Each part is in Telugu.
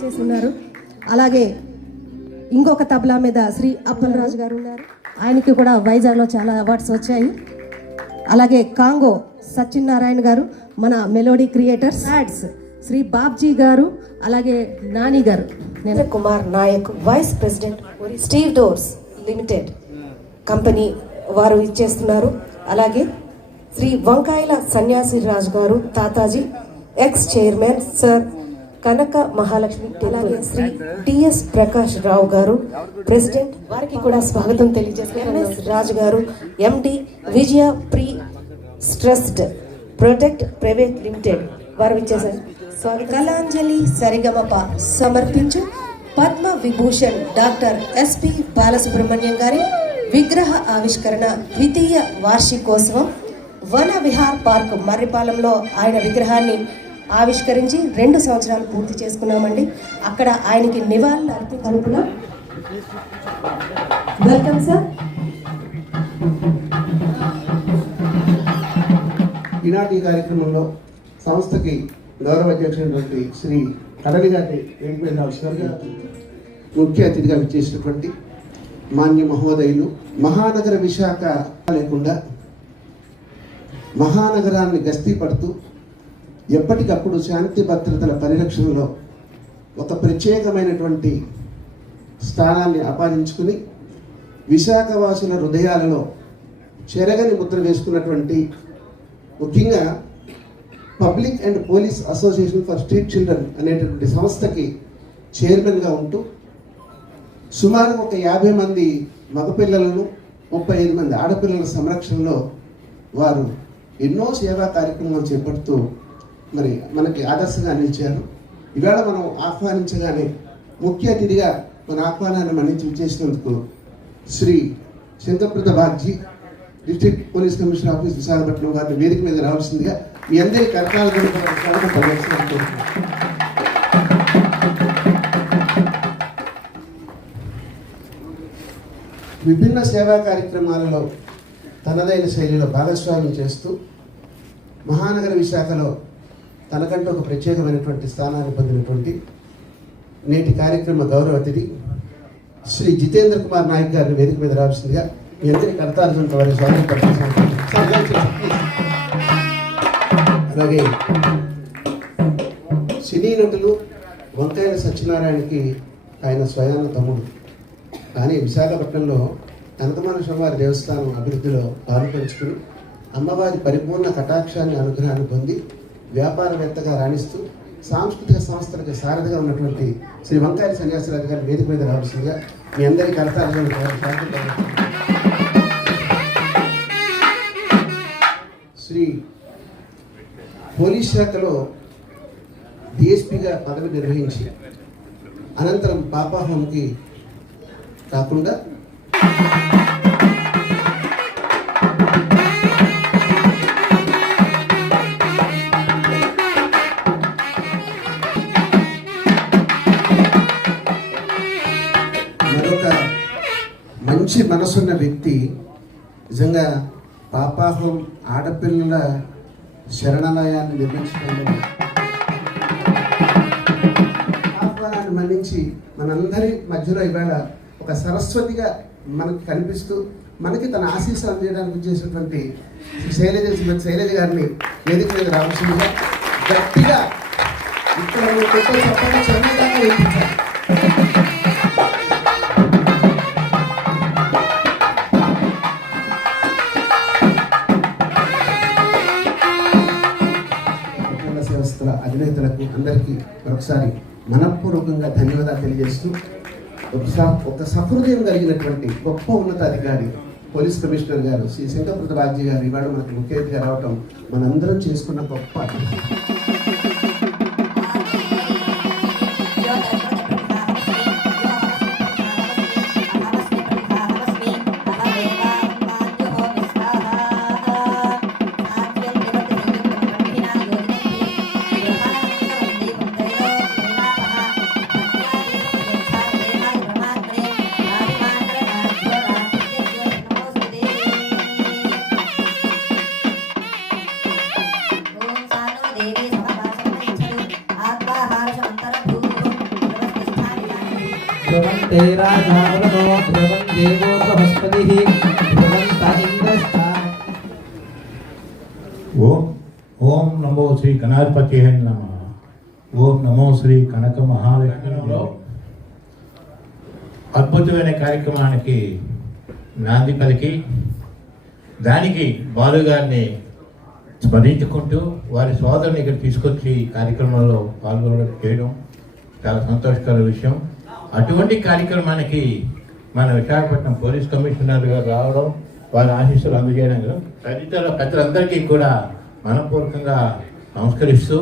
చేస్తున్నారు. అలాగే ఇంకొక తబలా మీద శ్రీ అప్పలరాజు గారు ఉన్నారు. ఆయనకి కూడా వైజాగ్లో చాలా అవార్డ్స్ వచ్చాయి. అలాగే కాంగో సత్యనారాయణ గారు, మన melody creators ads Sri Babji గారు, అలాగే నాని గారు. నేను Kumar Naik, vice president Steve Doors limited company వారు ఇచ్చేస్తున్నారు. అలాగే శ్రీ వంకాయల సన్యాసి రాజు గారు, Tataji ex chairman sir Kanaka Mahalakshmi, అలాగే శ్రీ టిఎస్ ప్రకాష్ రావు గారు ప్రెసిడెంట్, వారికి కూడా స్వాగతం తెలియజేస్తున్నారు. ఎంఎస్ రాజు గారు MD Vijaya pre stressed protect private limited వారు ఇచ్చేసారు. కళాంజలి సరిగమప సమర్పించు పద్మ విభూషణ్ డాక్టర్ ఎస్పి బాలసుబ్రహ్మణ్యం గారి విగ్రహ ఆవిష్కరణ ద్వితీయ వార్షికోత్సవం వన విహార్ పార్క్ మర్రిపాలెంలో ఆయన విగ్రహాన్ని ఆవిష్కరించి 2 సంవత్సరాలు పూర్తి చేసుకున్నామండి. అక్కడ ఆయనకి నివాళులు అర్పించుకుంటున్నాం. Welcome sir. ఈనాటి కార్యక్రమంలో సంస్థకి గౌరవ అధ్యక్షుడు శ్రీ కడలి గారి వెంకటేశ్వర ముఖ్య అతిథిగా విచ్చేసినటువంటి మాన్య మహోదయులు, మహానగర విశాఖ లేకుండా మహానగరాన్ని గస్తీ పడుతూ ఎప్పటికప్పుడు శాంతి భద్రతల పరిరక్షణలో ఒక ప్రత్యేకమైనటువంటి స్థానాన్ని ఆపాదించుకుని విశాఖవాసుల హృదయాలలో చెరగని ముద్ర వేసుకున్నటువంటి, ముఖ్యంగా public and police association for street children అనేటటువంటి సంస్థకి చైర్మన్గా ఉంటూ సుమారు ఒక 50 మంది మగపిల్లలను 35 మంది ఆడపిల్లల సంరక్షణలో వారు ఎన్నో సేవా కార్యక్రమాలు చేపడుతూ మరి మనకి ఆదర్శంగా నిలిచారు. ఇవాళ మనం ఆహ్వానించగానే ముఖ్య అతిథిగా మన ఆహ్వానాన్ని మన్నించి విచ్చేసినందుకు Shri Shankhabrata Bagchi, district police commissioner office Visakhapatnam గారిని వేదిక మీద రావాల్సిందిగా మీ అందరి కరకాల విభిన్న సేవా కార్యక్రమాలలో తనదైన శైలిలో భాగస్వామ్యం చేస్తూ మహానగర విశాఖలో తనకంటూ ఒక ప్రత్యేకమైనటువంటి స్థానాన్ని పొందినటువంటి నేటి కార్యక్రమ గౌరవ అతిథి శ్రీ జితేంద్ర కుమార్ నాయక్ గారిని వేదిక మీద రావాల్సిందిగా మీ అందరి కర్తార్జున వారి స్వాగతం. అలాగే సినీ నటులు వంకాయల సత్యనారాయణకి ఆయన స్వయాన తమ్ముడు, కానీ విశాఖపట్నంలో కనకమాన స్వామివారి దేవస్థానం అభివృద్ధిలో పాల్పంచుకుని అమ్మవారి పరిపూర్ణ కటాక్షాన్ని అనుగ్రహాన్ని పొంది వ్యాపారవేత్తగా రాణిస్తూ సాంస్కృతిక సంస్థలకు సారథిగా ఉన్నటువంటి శ్రీ వంకాయల సన్యాసరాజు గారి వేదిక మీద రావాల్సిందిగా మీ అందరి కర్తార్జున శ్రీ పోలీస్ శాఖలో డిఎస్పీగా పదవి నిర్వహించి అనంతరం పాపాహోంకి కాకుండా మరొక మంచి మనసున్న వ్యక్తి, నిజంగా పాపాహోం ఆడపిల్లల శరణాలయాన్ని నిర్మించడంలో ఆహ్వానాన్ని మన్నించి మనందరి మధ్యలో ఇవాళ ఒక సరస్వతిగా మనకి కనిపిస్తూ మనకి తన ఆశీస్సులు అందజేయడానికి చేసినటువంటి శైలజ గారిని వేదిక మీద రావాల్సిందిగా గట్టిగా ఇక్కడ చెప్పండి చదివేదాకా వేయించాలి. అధినేతలకు అందరికీ మరొకసారి మనఃపూర్వకంగా ధన్యవాదాలు తెలియజేస్తూ ఒక సహృదయం కలిగినటువంటి గొప్ప ఉన్నతాధికారి పోలీస్ కమిషనర్ గారు శ్రీ శంకరప్రద బాగ్జీ గారు ఇవాళ మనకు ముఖ్య అతిథిగా రావటం మనందరం చేసుకున్న గొప్ప. ध्रुवन्ते राजावनो ध्रुवं देवो बृहस्पतिः ध्रुवन्त इन्द्रश्च ఓం నమో శ్రీ గణాధిపతి నమ. ఓం నమో శ్రీ కనక మహాలక్ష్మిలో అద్భుతమైన కార్యక్రమానికి నాంది పలికి దానికి బాలుగారిని స్మరించుకుంటూ వారి సోదరుని ఇక్కడ తీసుకొచ్చి కార్యక్రమంలో పాల్గొనడం చేయడం చాలా సంతోషకర విషయం. అటువంటి కార్యక్రమానికి మన విశాఖపట్నం పోలీస్ కమిషనర్ గారు రావడం, వారి ఆశీస్సులు అందజేయడం తదితర పెద్దలందరికీ కూడా మనపూర్వకంగా నమస్కరిస్తూ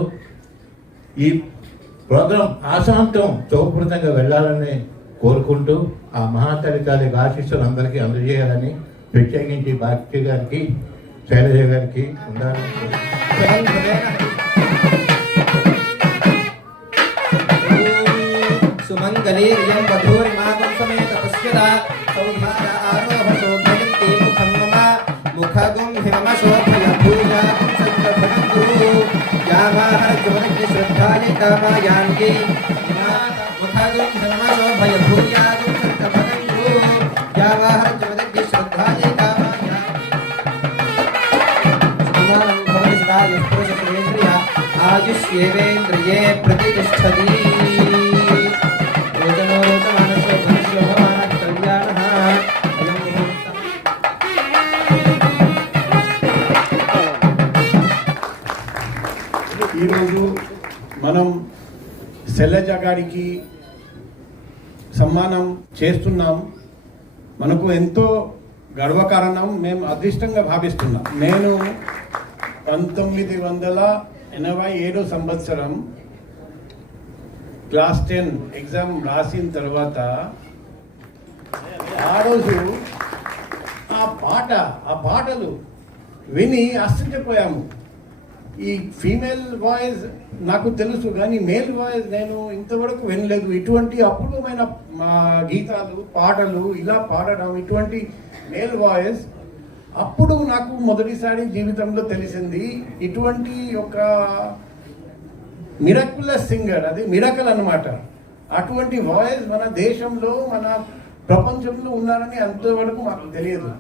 ఈ ప్రోగ్రాం ఆశాంతం చౌకృతంగా వెళ్ళాలని కోరుకుంటూ ఆ మహాతల్లి తాలూకు ఆశీస్సులు అందరికీ అందజేయాలని ప్రత్యేకించి బాక్య గారికి శైలజ గారికి ఉండాలని సుమంగళీర్యం వధూరిమాగం సమేత పశ్యత సౌభాగ ఆరోహ శోభయంతి ముఖం మమ ముఖగం హిమ శోభయ భూయా సంతభంగు యావాహర జ్యోతి శ్రద్ధాని కామయాన్కి ముఖగం హిమ శోభయ భూయా సంతభంగు యావాహర జ్యోతి శ్రద్ధాని కామయాన్కి భవతి సదా యస్పృశేంద్రియ ఆయుష్యేవేంద్రియే ప్రతిష్టతి ఈరోజు మనం శైలజ గారికి సన్మానం చేస్తున్నాం. మనకు ఎంతో గర్వకారణం, మేము అదృష్టంగా భావిస్తున్నాం. నేను 1987 సంవత్సరం క్లాస్ 10 ఎగ్జామ్ రాసిన తర్వాత ఆ రోజు ఆ పాటలు విని ఆశ్చర్యపోయాము. ఈ ఫీమేల్ వాయిస్ నాకు తెలుసు, కానీ మేల్ వాయిస్ నేను ఇంతవరకు వినలేదు. ఇటువంటి అపూర్వమైన గీతాలు పాటలు ఇలా పాడడం, ఇటువంటి మేల్ వాయిస్ అప్పుడు నాకు మొదటిసారి జీవితంలో తెలిసింది. ఇటువంటి ఒక మిరాక్యులస్ సింగర్, అది మిరాకల్ అన్నమాట. అటువంటి వాయిస్ మన దేశంలో మన ప్రపంచంలో ఉన్నారని అంతవరకు మాకు తెలియదు.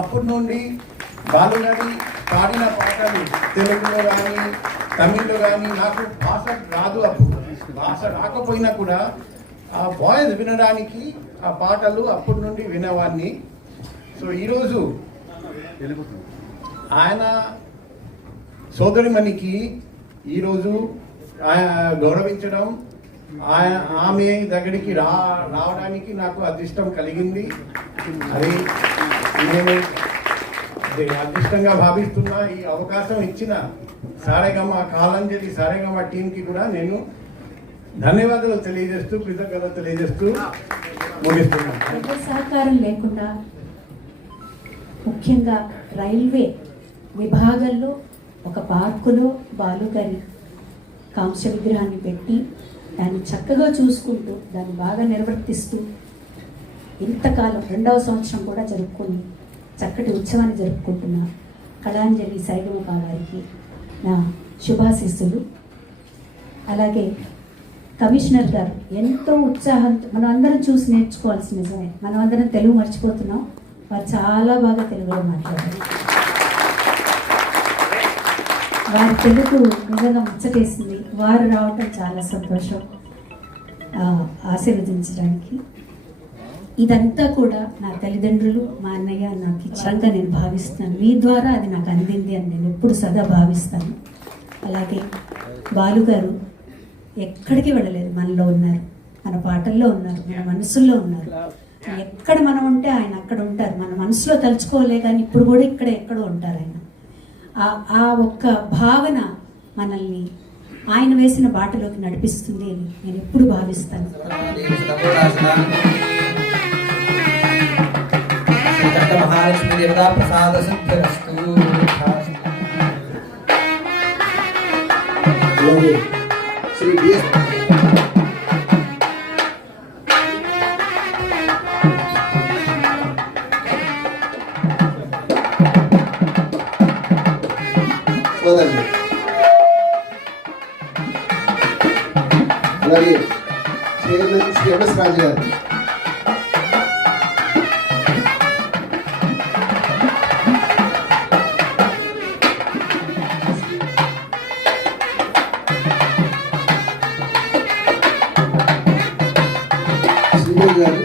అప్పటి నుండి బాలు గారి పాడిన పాటలు తెలుగులో కానీ తమిళ్లో కానీ, నాకు భాష రాదు, అప్పుడు భాష రాకపోయినా కూడా ఆ వాయిస్ వినడానికి ఆ పాటలు అప్పటి నుండి వినేవాడిని. సో ఈరోజు ఆయన సోదరిమణికి ఈరోజు గౌరవించడం, ఆమె దగ్గరికి రావడానికి నాకు అదృష్టం కలిగింది. అది నేను అదృష్టంగా భావిస్తున్నా. ఈ అవకాశం ఇచ్చిన సారేగమ కాలంజలి సారేగమ టీంకి కూడా నేను ధన్యవాదాలు తెలియజేస్తూ, కృతజ్ఞతలు తెలియజేస్తూ ముగిస్తున్నాను. ప్రజల సహకారం లేకుండా ముఖ్యంగా రైల్వే విభాగంలో ఒక పార్కులో బాలుగారి కాంస్య విగ్రహాన్ని పెట్టి దాన్ని చక్కగా చూసుకుంటూ దాన్ని బాగా నిర్వర్తిస్తూ ఇంతకాలం 2వ సంవత్సరం కూడా జరుపుకొని చక్కటి ఉత్సవాన్ని జరుపుకుంటున్న కళాంజలి సైగమప గారికి నా శుభాశీస్సులు. అలాగే కమిషనర్ గారు ఎంతో ఉత్సాహంతో, మనం అందరం చూసి నేర్చుకోవాల్సిన నిజమే, మనం అందరం తెలుగు మర్చిపోతున్నాం, వారు చాలా బాగా తెలుగులో మాట్లాడారు. వారి తెలుగు నిజంగా ముచ్చటేసింది. వారు రావటం చాలా సంతోషం ఆశీర్వదించడానికి. ఇదంతా కూడా నా తల్లిదండ్రులు, మా అన్నయ్య నాకు ఇచ్చంగా నేను భావిస్తాను. మీ ద్వారా అది నాకు అందింది అని నేను ఎప్పుడు సదా భావిస్తాను. అలాగే బాలుగారు ఎక్కడికి వెళ్ళలేదు, మనలో ఉన్నారు, మన పాటల్లో ఉన్నారు, మన మనసుల్లో ఉన్నారు. ఎక్కడ మనం ఉంటే ఆయన అక్కడ ఉంటారు. మన మనసులో తలుచుకోలే కానీ ఇప్పుడు కూడా ఇక్కడ ఎక్కడో ఉంటారు ఆయన. ఆ ఒక్క భావన మనల్ని ఆయన వేసిన బాటలోకి నడిపిస్తుంది అని నేను ఎప్పుడు భావిస్తాను. మహాలక్ష్మి దేవతా ప్రసాద సిద్ధిరస్తు. శ్రీ బిఎస్ సోదరులు, అలాగే చైర్మన్ శ్రీ ఎంఎస్ రాజు గారు. శ్రీదేవి గారు.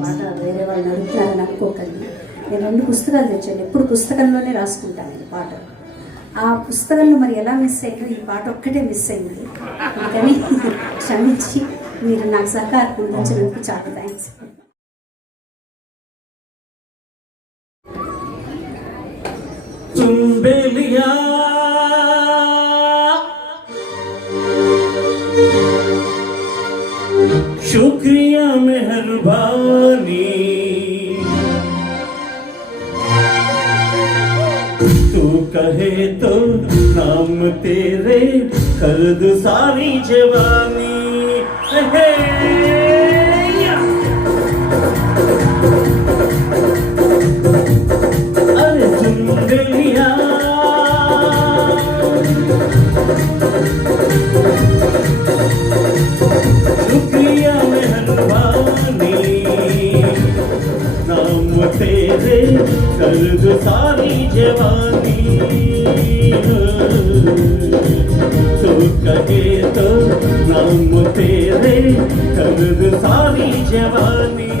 పాట వేరే వాళ్ళని అడుగుతున్నారని అనుకోకండి. నేను 2 పుస్తకాలు తెచ్చాను. ఎప్పుడు పుస్తకంలోనే రాసుకుంటాను ఈ పాట. ఆ పుస్తకంలో మరి ఎలా మిస్ అయిందో ఈ పాట ఒక్కటే మిస్ అయింది. అందుకని క్షమించి మీరు నాకు సహకారం అందించినందుకు చాలా థ్యాంక్స్. చుంబేలియా शुक्रिया मेहरबानी तू कहे तो नाम तेरे कर दू सारी जवानी हे अरे चुंबेलिया शुक्रिया मेहरबानी नाम तेरे कर दो सारी जवानी तो कहे तो नाम तेरे कर दो सारी जवानी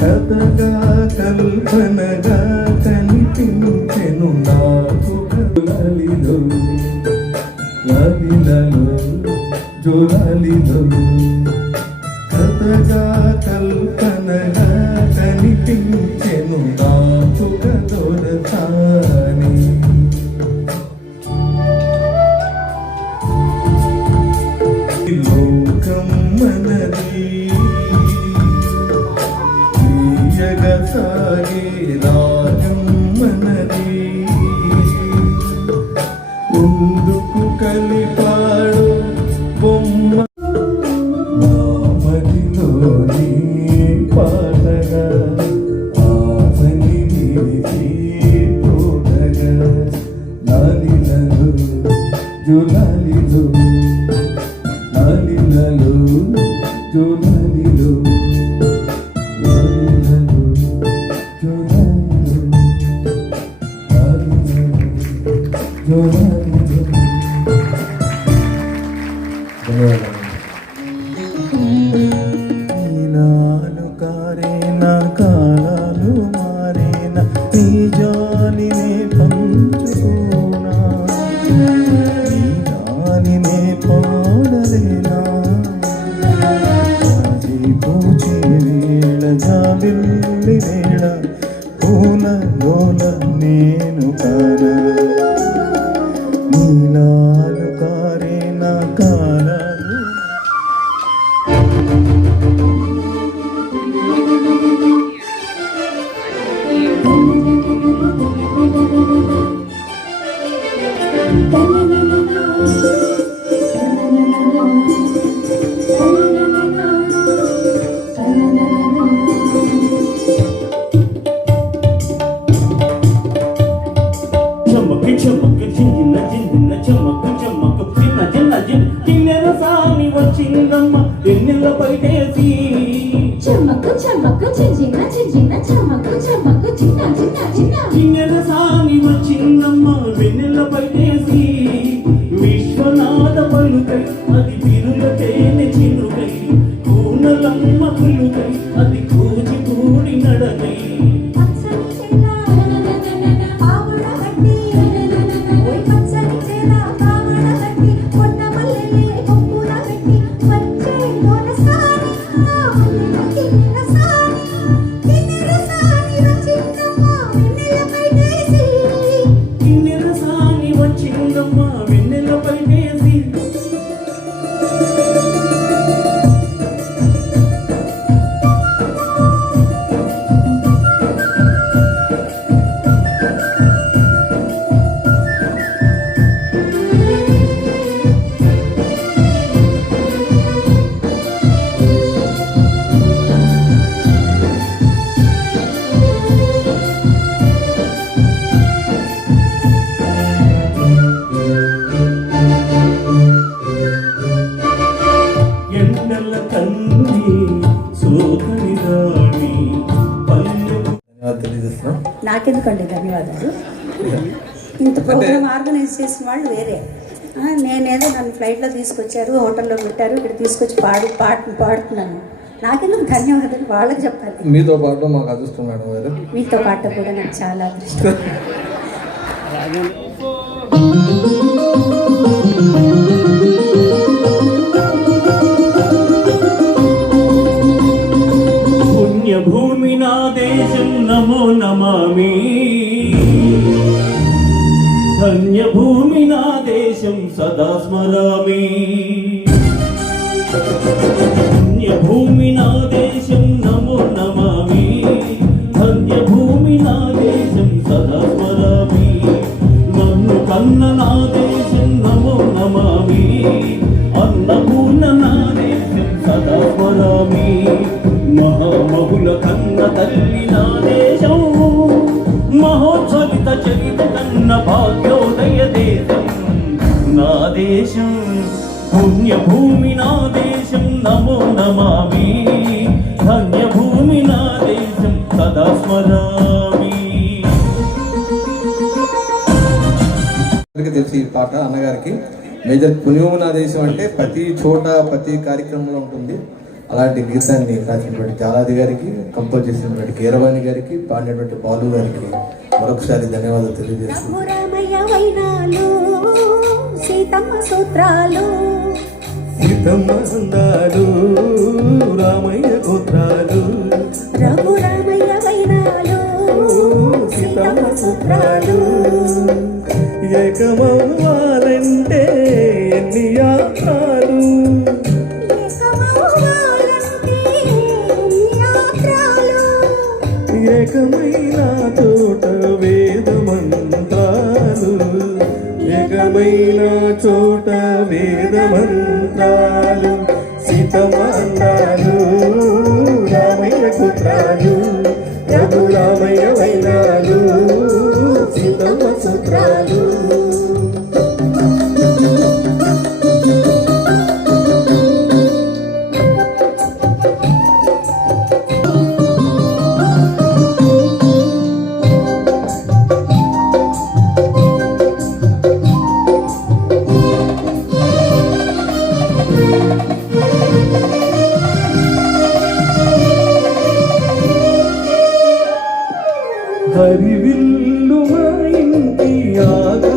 కథగా కల్పనగా కనిపించెను నాకు లాలిలో లాలిలలో జోలాలిలో కథగా కల్పనగా కనిపించెను నాకు దొరసాని లోకం మనది సాగే రాజం మనది ముందుకు కలిపాడు బొమ్మ నామదిలోని పాటగా ఆమని నిలిచి తోడగా లాలిలలో జోలాలిలో లాలిలలో జోలాలిలో నాలు కారేన కాలాలు మారేన నీ జాలినే పంచుకోనా నీ గాలినే పాడలేనా పూచి వేళ జాబిల్లి వేళ పూల గోల నేను కానా నీలాలు కారేనా చమక్ చమక్ జిన్న జిన్న చమక్ చమక్ చిన్న చిన్న చిన్నెర సామి వచ్చిందమ్మ ఎన్నెల బయటేసి చమకు చమకు చిన్న చిన్న చమకు చమకు చిన్న చిన్న చిన్న చిన్నెర సామి వచ్చిందమ్మ వెన్నెల బయటేసి విశ్వనాథ పలుకై అది తిరులకేని చిరుకై కూనలమ్మ పులుకై అది కూచిపూడి నడకై పచ్చని చెల్ల పావడ గట్టి ఓయ్ పచ్చని చెల్ల పావడ గట్టి కొండ మల్లెలే కొప్పుల గట్టి వచ్చే దొరసాని మల్లెలకి రసాని కిన్నెర సాని రచిన్నమ్మ వెన్నెల పైటేసి కిన్నెర సామి వచ్చిందమ్మ వెన్నెల బయటేసి ఎండల కన్ని సోకని రాణి పల్లెకు తెలియజేస్తున్నాం. నాకెందుకండి ధన్యవాదాలు. ఇంత ప్రోగ్రామ్ ఆర్గనైజ్ చేసిన వాళ్ళు వేరే. నేనేదో నన్ను ఫ్లైట్లో తీసుకొచ్చారు, హోటల్లో పెట్టారు, ఇక్కడ తీసుకొచ్చి పాడుతున్నాను. నాకెందుకు ధన్యవాదాలు వాళ్ళకి చెప్పాలి. మీతో పాటు మాకు అదృష్టం మేడం గారు. మీతో పాటు కూడా నాకు చాలా అదృష్టం. పుణ్యభూమి నా దేశం నమో నమామి ధన్యభూమి నా దేశం సదా స్మరామి పుణ్యభూమి నా దేశం నమో నమామి ధన్యభూమి నా దేశం సదా స్మరామి నన్ను కన్న నా దేశం నమో నమామి అన్నపూర్ణ నా దేశం సదా స్మరామి మహామహుల కన్న తల్లి నా దేశం మహోత్సవిత చరిత కన్న భాగ్యోదయ దేశం నా దేశం పుణ్యభూమి నా దేశం నమో నమామి ధన్యభూమి నా దేశం సదా స్మరామి. అందరికీ తెలిసి ఈ పాట అన్నగారికి మేజర్ పుణ్యభూమి నా దేశం అంటే ప్రతి చోట ప్రతి కార్యక్రమంలో ఉంటుంది. అలాంటి గీతాన్ని రాసినటువంటి జాలాది గారికి, కంపోజ్ చేసినటువంటి కీరవాణి గారికి, పాడినటువంటి బాలు గారికి మరొకసారి ధన్యవాదాలు తెలియజేస్తున్నాను. రఘురామయ్య వైనాలు సీతమ్మ సూత్రాలు సీతమ్మ అందాలు రామయ్య గోత్రాలు రఘురామయ్య వైనాలు సీతమ్మ సూత్రాలు ఏకమవ్వాలంటే ఎన్ని యాత్రాలు ఏకమైన చోట వేద మంత్రాలు ఏకమైన చోట వేద మంత్రాలు సీతమందాలు రామయ్య పుత్రాలు రఘురామయ్య వైనాలు సీతమ్మ సూత్రాలు. హరివిల్లు మా ఇంటి ఆగా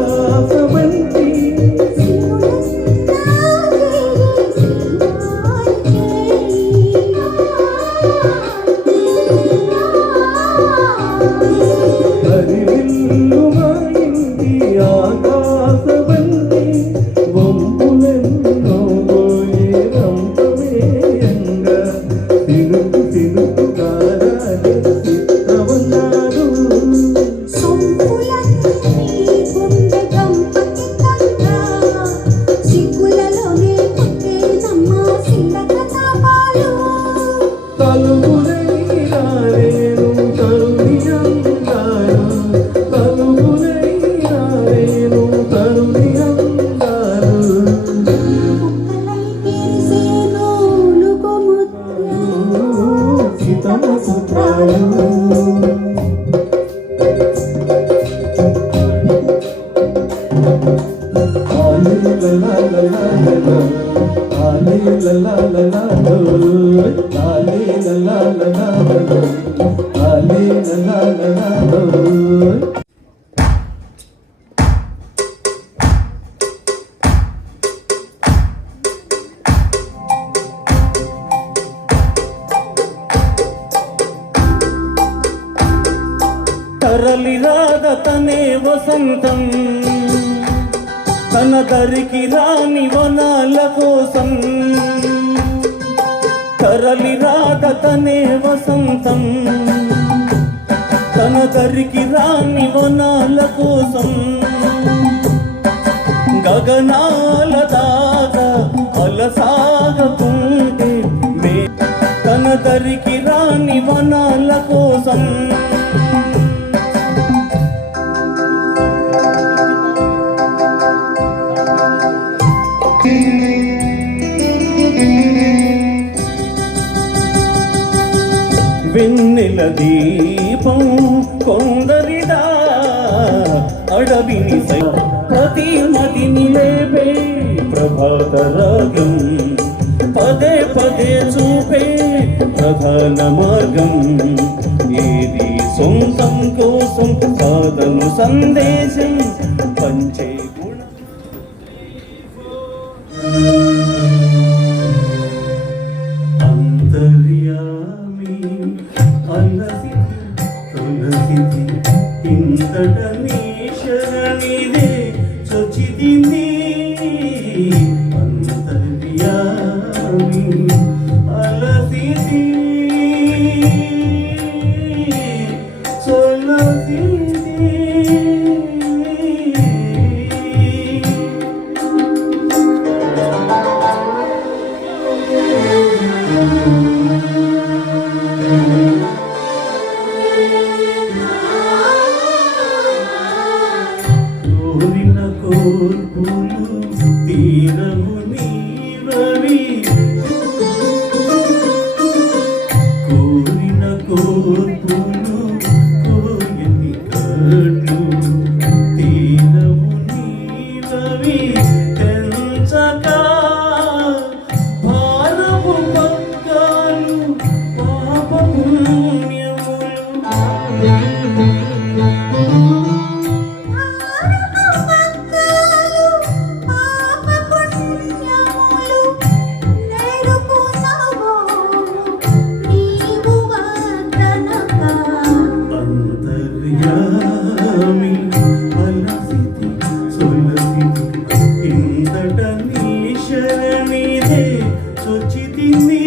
ఆలీ లలా లలా లలా, ఆలీ లలా లలా లోయ్, ఆలీ లలా లలా లలా, ఆలీ లలా లలా లోయ్. తరలి రాగ తనే వసంతం, తన దరికి రాని వనాల కోసం. తరలి రాగ తనే వసంతం, తన దరికి రాని వనాల కోసం. గగనాల దాకా అలసాగకుంటే తన దరికి రాని వనాల కోసం. వెన్నెల దీపం కొందరిదా, అడవిని ప్రతి మదిని లేపే ప్రభాత రాగం, పదే పదే చూపే ప్రధాన మార్గం. ఏది సొంతం కోసం సాధను సందేశం పంచే గుణ. అంతర్యామి అలసితి తొలసితి, ఇంతట నీ శరణిదే చొచ్చితిని. అంతర్యామి అలసితి సొలసితి. కోరిన కోర్పులు తీరము నీవవి, కోరిన కోర్పులు కోయని కట్లు తీరము నీవవి. తెంచగా భారపు పగ్గాలు పాప పుణ్యములు. అంతర్యామి అలసితి సొలసితి, ఇంతట నీ శరణిదే చొచ్చితిని.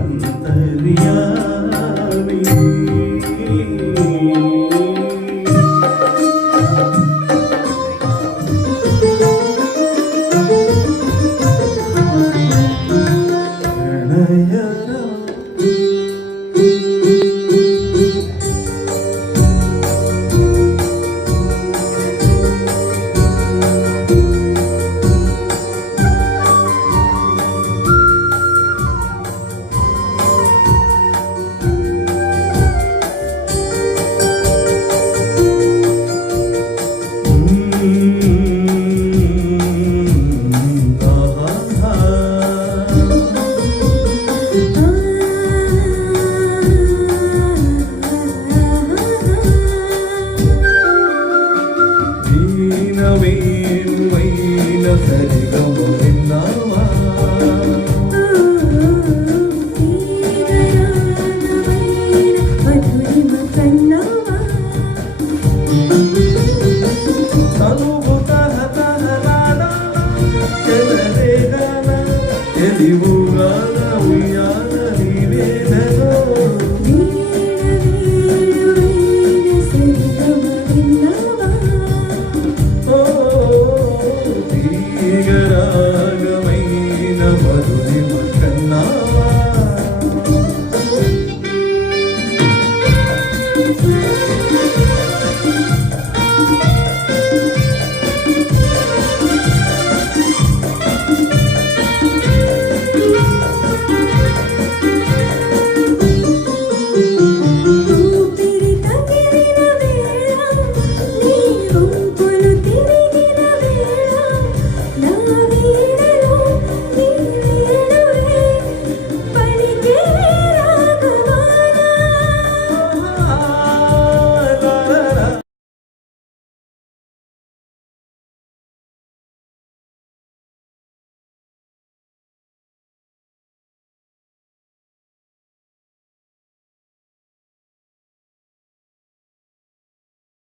అంతర్యామి ప్రణయరా దీనమైన సరిగమ